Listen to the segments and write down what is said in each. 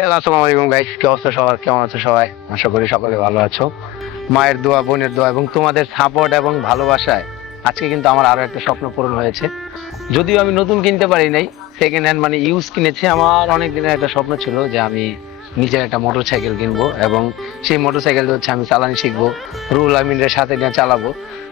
আসসালামু আলাইকুম গাইস, কি অবস্থা সবার? কেমন আছো সবাই? আশা করি সকলে ভালো আছো। মায়ের দোয়া, বোনের দোয়া এবং তোমাদের সাপোর্ট এবং ভালোবাসায় আজকে কিন্তু আমার আরো একটা স্বপ্ন পূরণ হয়েছে। যদিও আমি নতুন কিনতে পারি নাই, সেকেন্ড হ্যান্ড মানে ইউজ কিনেছি। আমার অনেক দিনের একটা স্বপ্ন ছিল যে আমি নিজের একটা মোটর সাইকেল কিনবো এবং সেই মোটর সাইকেলটা হচ্ছে আমি চালানি শিখবো, রুল আমিনের সাথে নিয়ে চালাবো।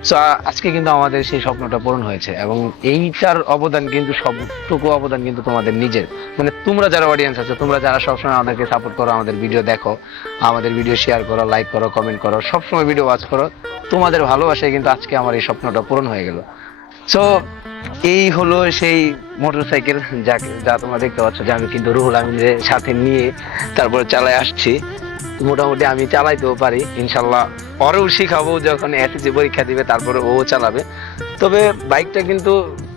তো আজকে কিন্তু আমাদের সেই স্বপ্নটা পূরণ হয়েছে এবং এইটার অবদান কিন্তু সবটুকু অবদান কিন্তু তোমাদের নিজের, মানে তোমরা যারা অডিয়েন্স আছো, তোমরা যারা সবসময় আমাদেরকে সাপোর্ট করো, আমাদের ভিডিও দেখো, আমাদের ভিডিও শেয়ার করো, লাইক করো, কমেন্ট করো, সবসময় ভিডিও ওয়াচ করো, তোমাদের ভালোবাসায় কিন্তু আজকে আমার এই স্বপ্নটা পূরণ হয়ে গেল। সো এই হলো সেই মোটরসাইকেল যা তোমরা দেখতে পাচ্ছ যে আমি কিন্তু রুহুল আমিনের সাথে নিয়ে তারপরে চালায় আসছি। মোটামুটি আমি চালাইতেও পারি ইনশাল্লাহ, ওরেও শিখাবো যখন এসএসসি পরীক্ষা দিবে, তারপরে ও চালাবে। তবে বাইকটা কিন্তু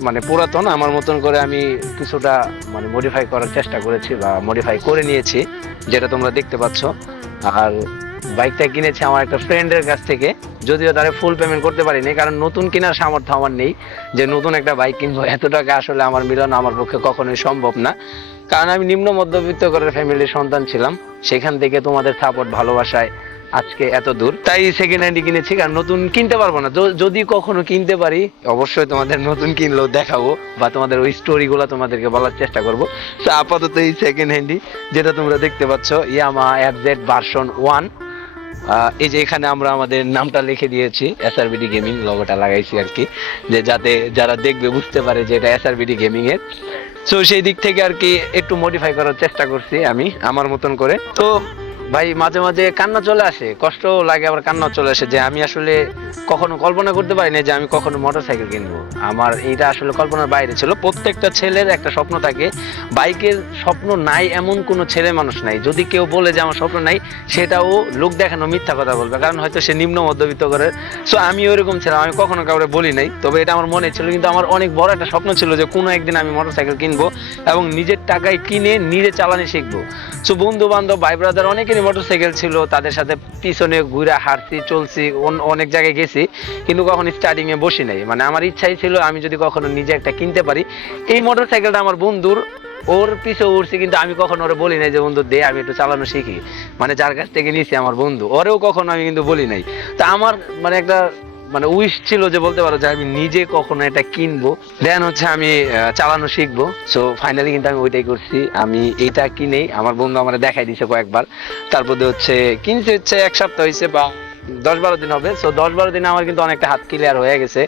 মানে পুরাতন, আমার মতন করে আমি কিছুটা মানে মডিফাই করার চেষ্টা করেছি বা মডিফাই করে নিয়েছি, যেটা তোমরা দেখতে পাচ্ছ। আর বাইকটা কিনেছি আমার একটা ফ্রেন্ডের কাছ থেকে, যদিও তারা ফুল পেমেন্ট করতে পারিনি, কারণ নতুন কেনার সামর্থ্য আমার নেই যে নতুন একটা বাইক কিনবো। এত টাকা আসলে আমার মিলানো আমার পক্ষে কখনোই সম্ভব না, কারণ আমি নিম্ন মধ্যবিত্ত ঘরের ফ্যামিলির সন্তান ছিলাম। সেখান থেকে তোমাদের সাপোর্ট ভালোবাসায় আজকে এত দূর, তাই সেকেন্ড হ্যান্ডই কিনেছি, কারণ নতুন কিনতে পারবো না। যদি কখনো কিনতে পারি অবশ্যই তোমাদের নতুন কিনলেও দেখাবো বা তোমাদের ওই স্টোরি গুলা তোমাদেরকে বলার চেষ্টা করবো। তো আপাতত এই সেকেন্ড হ্যান্ডই, যেটা তোমরা দেখতে পাচ্ছ, ইয়ামাহা এফজেড ভার্সন 1। এই যে এখানে আমরা আমাদের নামটা লিখে দিয়েছি, এসআরবিডি গেমিং লোগোটা লাগাইছি আর কি, যে যাতে যারা দেখবে বুঝতে পারে যে এটা এসআরবিডি গেমিং এর। তো সেই দিক থেকে আর কি একটু মডিফাই করার চেষ্টা করছি আমি আমার মতন করে। তো ভাই মাঝে মাঝে কান্না চলে আসে, কষ্ট লাগে, আবার কান্না চলে আসে যে আমি আসলে কখনো কল্পনা করতে পারি না যে আমি কখনো মোটরসাইকেল কিনবো। আমার এইটা আসলে কল্পনার বাইরে ছিল। প্রত্যেকটা ছেলের একটা স্বপ্ন থাকে, বাইকের স্বপ্ন নাই এমন কোনো ছেলে মানুষ নাই। যদি কেউ বলে যে আমার স্বপ্ন নাই, সেটাও লোক দেখানো মিথ্যা কথা বলবে, কারণ হয়তো সে নিম্ন মধ্যবিত্ত করে। সো আমি ওইরকম ছিলাম, আমি কখনো কাউরে বলি নাই, তবে এটা আমার মনে ছিল। কিন্তু আমার অনেক বড় একটা স্বপ্ন ছিল যে কোনো একদিন আমি মোটরসাইকেল কিনবো এবং নিজের টাকায় কিনে নিজে চালানি শিখবো। সো বন্ধু বান্ধব, ভাই ব্রাদার অনেকেরই মোটরসাইকেল ছিল, তাদের সাথে পিছনে ঘুরে হাঁটছি, চলছি, অনেক জায়গায় গেছি, কিন্তু কখনো স্টার্টিং এ বসি নাই। মানে আমার ইচ্ছাই ছিল আমি যদি কখনো নিজে একটা কিনতে পারি। এই মোটরসাইকেলটা আমার বন্ধুর, ওর পিছে উঠছি, কিন্তু আমি কখনো ওরে বলি নাই যে বন্ধু দে আমি একটু চালানো শিখি। মানে যার কাছ থেকে নিছি আমার বন্ধু, ওরেও কখনো আমি কিন্তু বলি নাই। তা আমার মানে একটা মানে উইশ ছিল যে বলতে পারো যে আমি নিজে কখনো এটা কিনবো, দেন হচ্ছে আমি চালানো শিখবো। সো ফাইনালি কিন্তু আমি ওইটাই করছি। আমি এইটা কিনেই আমার বন্ধু আমার দেখাই দিছে কয়েকবার, তারপরে হচ্ছে কিনছে হচ্ছে 1 সপ্তাহ হয়েছে বা 10-12 দিন হবে। সো 10-12 দিনে আমার কিন্তু অনেকটা হাত ক্লিয়ার হয়ে গেছে,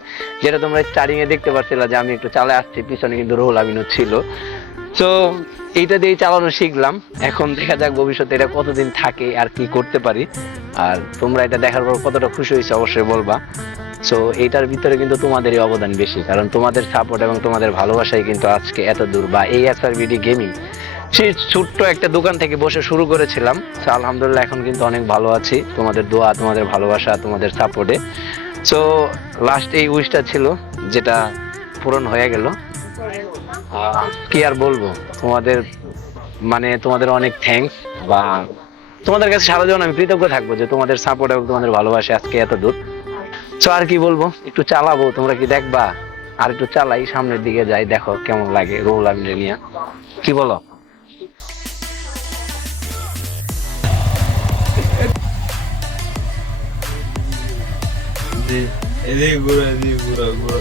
যেটা তোমরা স্টার্টিং এ দেখতে পাচ্ছিলা যে আমি একটু চালায় আসছি, পিছনে কিন্তু রুহুল আমিনও ছিল। তো এইটা দিয়ে চালানো শিখলাম। এখন দেখা যাক ভবিষ্যতে এটা কতদিন থাকে আর কি করতে পারি। আর তোমরা এটা দেখার পর কতটা খুশি হয়েছে অবশ্যই বলবা। সো এইটার ভিতরে কিন্তু তোমাদেরই অবদান বেশি, কারণ তোমাদের সাপোর্ট এবং তোমাদের ভালোবাসায় কিন্তু আজকে এত দূর বা এই এসআরবিডি গেমিং। সেই ছোট্ট একটা দোকান থেকে বসে শুরু করেছিলাম, তো আলহামদুলিল্লাহ এখন কিন্তু অনেক ভালো আছি তোমাদের দোয়া, তোমাদের ভালোবাসা, তোমাদের সাপোর্টে। সো লাস্ট এই উইশটা ছিল, যেটা পূরণ হয়ে গেল। কি আর বলবো, তোমাদের মানে তোমাদের অনেক থ্যাঙ্কস, বা তোমাদের কাছে সারা জীবন আমি কৃতজ্ঞ থাকবো যে তোমাদের সাপোর্ট এবং তোমাদের ভালোবাসা আজকে এত দূর। তো আর কি বলবো, একটু চালাবো, তোমরা কি দেখবা? আর একটু চালাই, সামনের দিকে যাই, দেখো কেমন লাগে রুহুল আমিনের নিয়ে। কি বলো? জি, এদিকে ঘুরো, এদিকে ঘুরো ঘুরো।